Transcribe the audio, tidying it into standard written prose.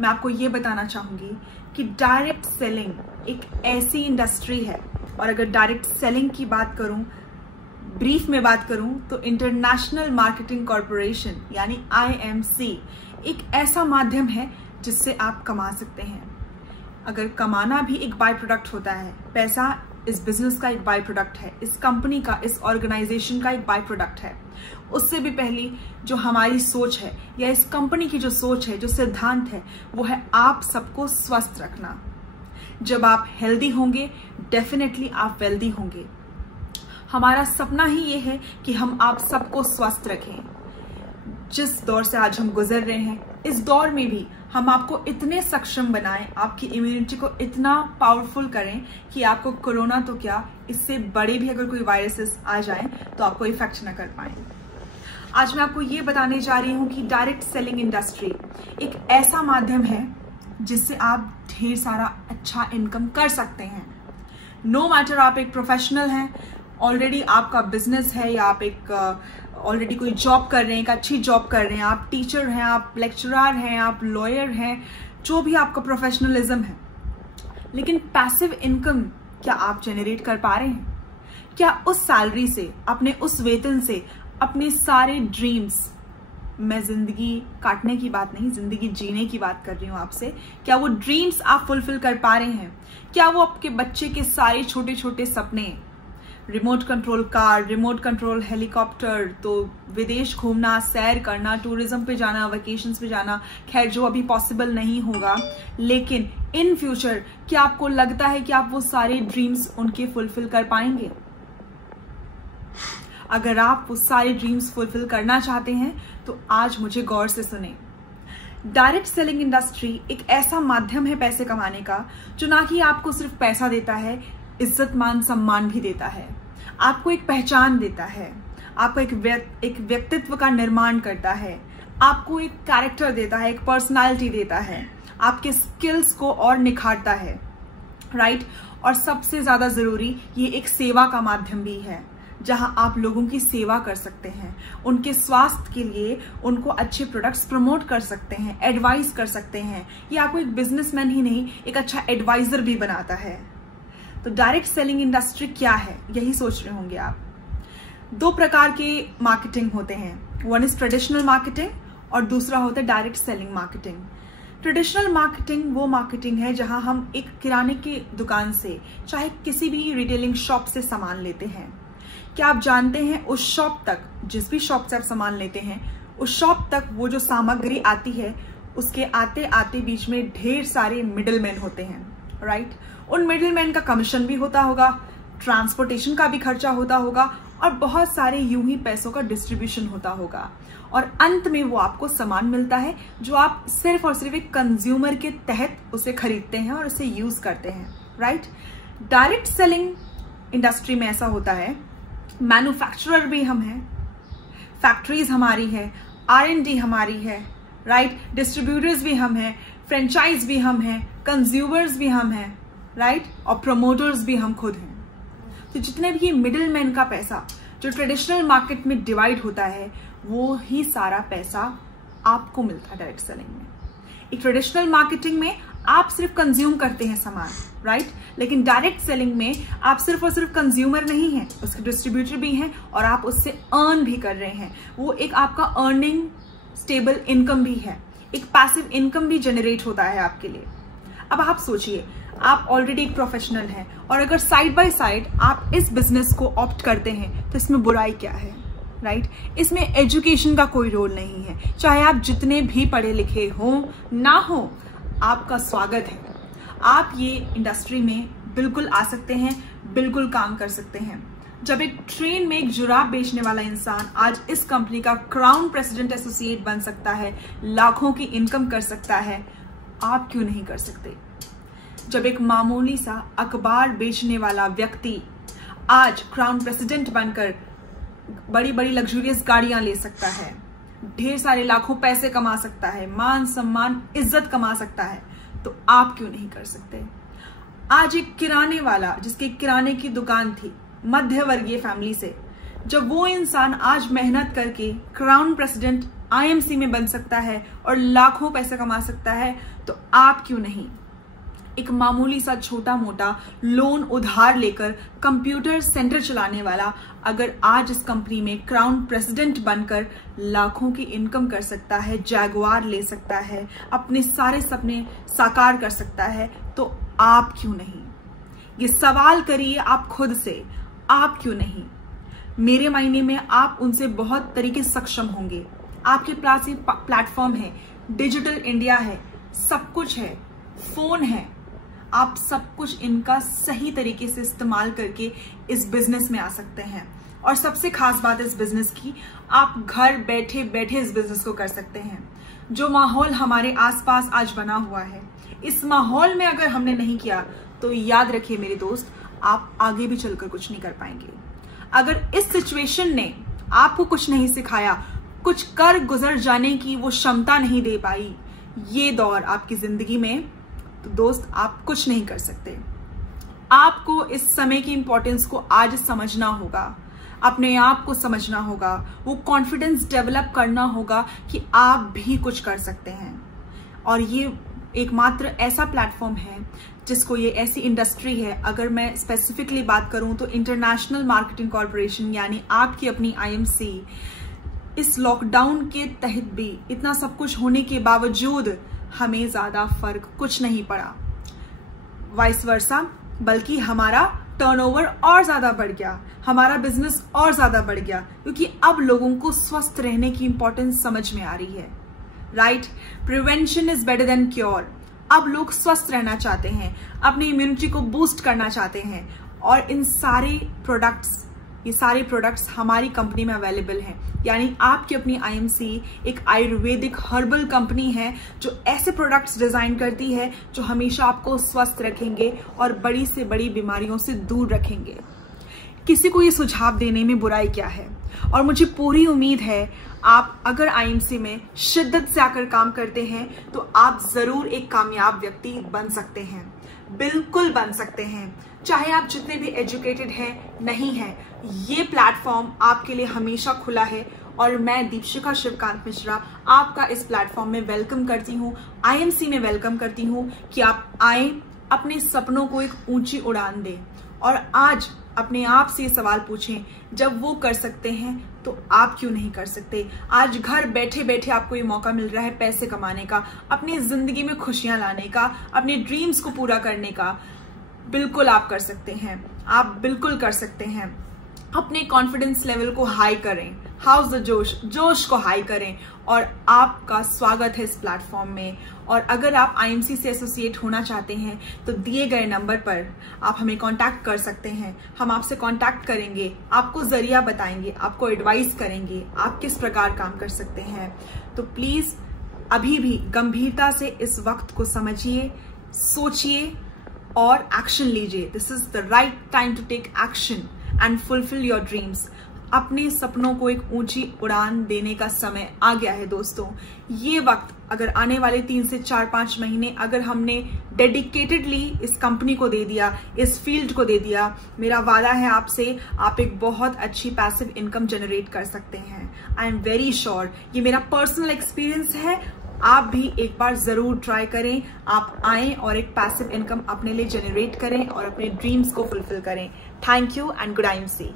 मैं आपको ये बताना चाहूंगी कि डायरेक्ट सेलिंग एक ऐसी इंडस्ट्री है, और अगर डायरेक्ट सेलिंग की बात करूं, ब्रीफ में बात करूं, तो इंटरनेशनल मार्केटिंग कॉर्पोरेशन यानी IMC एक ऐसा माध्यम है जिससे आप कमा सकते हैं। अगर कमाना भी एक बाय प्रोडक्ट होता है, पैसा इस बिजनेस का एक बाय प्रोडक्ट है, इस कंपनी का, इस ऑर्गेनाइजेशन का एक बाय प्रोडक्ट है। उससे भी पहली जो हमारी सोच है या इस कंपनी की जो सोच है, जो सिद्धांत है, वो है आप सबको स्वस्थ रखना। जब आप हेल्दी होंगे डेफिनेटली आप वेल्दी होंगे। हमारा सपना ही ये है कि हम आप सबको स्वस्थ रखें। जिस दौर से आज हम गुजर रहे हैं, इस दौर में भी हम आपको इतने सक्षम बनाएं, आपकी इम्यूनिटी को इतना पावरफुल करें कि आपको कोरोना तो क्या, इससे बड़े भी अगर कोई वायरसेस आ जाएं तो आपको इफेक्ट ना कर पाए। आज मैं आपको ये बताने जा रही हूं कि डायरेक्ट सेलिंग इंडस्ट्री एक ऐसा माध्यम है जिससे आप ढेर सारा अच्छा इनकम कर सकते हैं। नो मैटर आप एक प्रोफेशनल हैं, ऑलरेडी आपका बिजनेस है, या आप एक ऑलरेडी कोई जॉब कर रहे हैं, एक अच्छी जॉब कर रहे हैं, आप टीचर हैं, आप लेक्चरर हैं, आप लॉयर हैं, जो भी आपका प्रोफेशनलिज्म है, लेकिन पैसिव इनकम क्या आप जनरेट कर पा रहे हैं? क्या उस सैलरी से, अपने उस वेतन से अपने सारे ड्रीम्स, मैं जिंदगी काटने की बात नहीं, जिंदगी जीने की बात कर रही हूं आपसे, क्या वो ड्रीम्स आप फुलफिल कर पा रहे हैं? क्या वो आपके बच्चे के सारे छोटे छोटे सपने, remote control car, remote control helicopter, तो विदेश घूमना, सैर करना, टूरिज्म पे जाना, वेकेशंस पे जाना, खैर जो अभी पॉसिबल नहीं होगा, लेकिन इन फ्यूचर क्या आपको लगता है कि आप वो सारे ड्रीम्स उनके फुलफिल कर पाएंगे? अगर आप वो सारे ड्रीम्स फुलफिल करना चाहते हैं तो आज मुझे गौर से सुने। डायरेक्ट सेलिंग इंडस्ट्री एक ऐसा माध्यम है पैसे कमाने का जो ना कि आपको सिर्फ पैसा देता है, इज्जत मान सम्मान भी देता है, आपको एक पहचान देता है, आपको एक व्यक्तित्व का निर्माण करता है, आपको एक कैरेक्टर देता है, एक पर्सनालिटी देता है, आपके स्किल्स को और निखारता है, राइट? और सबसे ज्यादा जरूरी, ये एक सेवा का माध्यम भी है जहां आप लोगों की सेवा कर सकते हैं, उनके स्वास्थ्य के लिए उनको अच्छे प्रोडक्ट्स प्रमोट कर सकते हैं, एडवाइस कर सकते हैं। ये आपको एक बिजनेसमैन ही नहीं, एक अच्छा एडवाइजर भी बनाता है। तो डायरेक्ट सेलिंग इंडस्ट्री क्या है, यही सोच रहे होंगे आप। दो प्रकार के मार्केटिंग होते हैं, वन इज ट्रेडिशनल मार्केटिंग और दूसरा होता है direct selling marketing. Traditional marketing वो मार्केटिंग है जहां हम एक किराने की दुकान से, चाहे किसी भी रिटेलिंग शॉप से सामान लेते हैं। क्या आप जानते हैं उस शॉप तक, जिस भी शॉप से आप सामान लेते हैं, उस शॉप तक वो जो सामग्री आती है, उसके आते आते बीच में ढेर सारे मिडलमैन होते हैं, राइट? उन मिडलमैन का कमीशन भी होता होगा, ट्रांसपोर्टेशन का भी खर्चा होता होगा, और बहुत सारे यूं ही पैसों का डिस्ट्रीब्यूशन होता होगा, और अंत में वो आपको सामान मिलता है जो आप सिर्फ और सिर्फ एक कंज्यूमर के तहत उसे खरीदते हैं और उसे यूज करते हैं, राइट? डायरेक्ट सेलिंग इंडस्ट्री में ऐसा होता है, मैन्युफैक्चरर भी हम हैं, फैक्ट्रीज हमारी है, R&D हमारी है, राइट? डिस्ट्रीब्यूटर्स भी हम हैं, फ्रेंचाइज भी हम हैं, कंज्यूमर्स भी हम हैं, राइट? और प्रमोटर्स भी हम खुद हैं। तो जितने भी मिडिल मैन का पैसा जो ट्रेडिशनल मार्केट में डिवाइड होता है, वो ही सारा पैसा आपको मिलता है डायरेक्ट सेलिंग में। एक ट्रेडिशनल मार्केटिंग में आप सिर्फ कंज्यूम करते हैं सामान, राइट? लेकिन डायरेक्ट सेलिंग में आप सिर्फ और सिर्फ कंज्यूमर नहीं हैं, उसके डिस्ट्रीब्यूटर भी हैं, और आप उससे अर्न भी कर रहे हैं। वो एक आपका अर्निंग स्टेबल इनकम भी है, एक पैसिव इनकम भी जनरेट होता है आपके लिए। अब आप सोचिए, आप ऑलरेडी एक प्रोफेशनल हैं, और अगर साइड बाय साइड आप इस बिजनेस को ऑप्ट करते हैं तो इसमें बुराई क्या है, राइट? इसमें एजुकेशन का कोई रोल नहीं है, चाहे आप जितने भी पढ़े लिखे हो ना हो, आपका स्वागत है। आप ये इंडस्ट्री में बिल्कुल आ सकते हैं, बिल्कुल काम कर सकते हैं। जब एक ट्रेन में एक जुराब बेचने वाला इंसान आज इस कंपनी का क्राउन प्रेसिडेंट एसोसिएट बन सकता है, लाखों की इनकम कर सकता है, आप क्यों नहीं कर सकते? जब एक मामूली सा अखबार बेचने वाला व्यक्ति आज क्राउन प्रेसिडेंट बनकर बड़ी बड़ी लग्जूरियस गाड़ियां ले सकता है, ढेर सारे लाखों पैसे कमा सकता है, मान सम्मान इज्जत कमा सकता है, तो आप क्यों नहीं कर सकते? आज एक किराने वाला, जिसके किराने की दुकान थी, मध्य वर्गीय फैमिली से, जब वो इंसान आज मेहनत करके क्राउन प्रेसिडेंट आईएमसी में बन सकता है और लाखों पैसे कमा सकता है, तो आप क्यों नहीं? एक मामूली सा छोटा मोटा लोन उधार लेकर कंप्यूटर सेंटर चलाने वाला अगर आज इस कंपनी में क्राउन प्रेसिडेंट बनकर लाखों की इनकम कर सकता है, जैगुआर ले सकता है, अपने सारे सपने साकार कर सकता है, तो आप क्यों नहीं? ये सवाल करिए आप खुद से, आप क्यों नहीं? मेरे मायने में आप उनसे बहुत तरीके सक्षम होंगे। आपके पास ये प्लेटफॉर्म है, डिजिटल इंडिया है, सब कुछ है, फोन है, आप सब कुछ इनका सही तरीके से इस्तेमाल करके इस बिजनेस में आ सकते हैं। और सबसे खास बात इस बिजनेस की, आप घर बैठे बैठे इस बिजनेस को कर सकते हैं। जो माहौल हमारे आसपास आज बना हुआ है, इस माहौल में अगर हमने नहीं किया तो याद रखिए मेरे दोस्त, आप आगे भी चलकर कुछ नहीं कर पाएंगे। अगर इस सिचुएशन ने आपको कुछ नहीं सिखाया, कुछ कर गुजर जाने की वो क्षमता नहीं दे पाई ये दौर आपकी जिंदगी में, तो दोस्त आप कुछ नहीं कर सकते। आपको इस समय की इंपॉर्टेंस को आज समझना होगा, अपने आप को समझना होगा, वो कॉन्फिडेंस डेवलप करना होगा कि आप भी कुछ कर सकते हैं। और ये एकमात्र ऐसा प्लेटफॉर्म है जिसको, ये ऐसी इंडस्ट्री है, अगर मैं स्पेसिफिकली बात करूं तो इंटरनेशनल मार्केटिंग कॉर्पोरेशन यानी आपकी अपनी आईएमसी, इस लॉकडाउन के तहत भी इतना सब कुछ होने के बावजूद हमें ज्यादा फर्क कुछ नहीं पड़ा, वाइस वर्सा, बल्कि हमारा टर्नओवर और ज्यादा बढ़ गया, हमारा बिजनेस और ज्यादा बढ़ गया, क्योंकि अब लोगों को स्वस्थ रहने की इंपॉर्टेंस समझ में आ रही है। Right, prevention is better than cure. अब लोग स्वस्थ रहना चाहते हैं, अपनी इम्यूनिटी को बूस्ट करना चाहते हैं, और इन सारे प्रोडक्ट्स, ये सारे प्रोडक्ट्स हमारी कंपनी में अवेलेबल हैं। यानी आपकी अपनी आईएमसी एक आयुर्वेदिक हर्बल कंपनी है जो ऐसे प्रोडक्ट्स डिजाइन करती है जो हमेशा आपको स्वस्थ रखेंगे और बड़ी से बड़ी बीमारियों से दूर रखेंगे। किसी को ये सुझाव देने में बुराई क्या है, और मुझे पूरी उम्मीद है आप अगर आईएमसी में शिद्दत से आकर काम करते हैं तो आप जरूर एक कामयाब व्यक्ति बन सकते हैं, बिल्कुल बन सकते हैं, चाहे आप जितने भी एजुकेटेड हैं नहीं हैं। ये प्लेटफॉर्म आपके लिए हमेशा खुला है और मैं दीपशिखा शिवकांत मिश्रा आपका इस प्लेटफॉर्म में वेलकम करती हूँ, आईएमसी में वेलकम करती हूँ कि आप आए, अपने सपनों को एक ऊंची उड़ान दें और आज अपने आप से सवाल पूछें, जब वो कर सकते हैं तो आप क्यों नहीं कर सकते? आज घर बैठे बैठे आपको ये मौका मिल रहा है पैसे कमाने का, अपनी जिंदगी में खुशियां लाने का, अपने ड्रीम्स को पूरा करने का। बिल्कुल आप कर सकते हैं, आप बिल्कुल कर सकते हैं। अपने कॉन्फिडेंस लेवल को हाई करें, हाउस द जोश को हाई करें, और आपका स्वागत है इस प्लेटफॉर्म में। और अगर आप आईएमसी से एसोसिएट होना चाहते हैं तो दिए गए नंबर पर आप हमें कांटेक्ट कर सकते हैं। हम आपसे कांटेक्ट करेंगे, आपको जरिया बताएंगे, आपको एडवाइस करेंगे आप किस प्रकार काम कर सकते हैं। तो प्लीज अभी भी गंभीरता से इस वक्त को समझिए, सोचिए और एक्शन लीजिए। This is the right time to take action and fulfil your dreams. अपने सपनों को एक ऊंची उड़ान देने का समय आ गया है दोस्तों। ये वक्त अगर आने वाले 3 से 4-5 महीने अगर हमने डेडिकेटेडली इस कंपनी को दे दिया, इस फील्ड को दे दिया, मेरा वादा है आपसे, आप एक बहुत अच्छी पैसिव इनकम जनरेट कर सकते हैं। आई एम वेरी श्योर, ये मेरा पर्सनल एक्सपीरियंस है, आप भी एक बार जरूर ट्राई करें। आप आएं और एक पैसिव इनकम अपने लिए जनरेट करें और अपने ड्रीम्स को फुलफिल करें। Thank you and good IMC.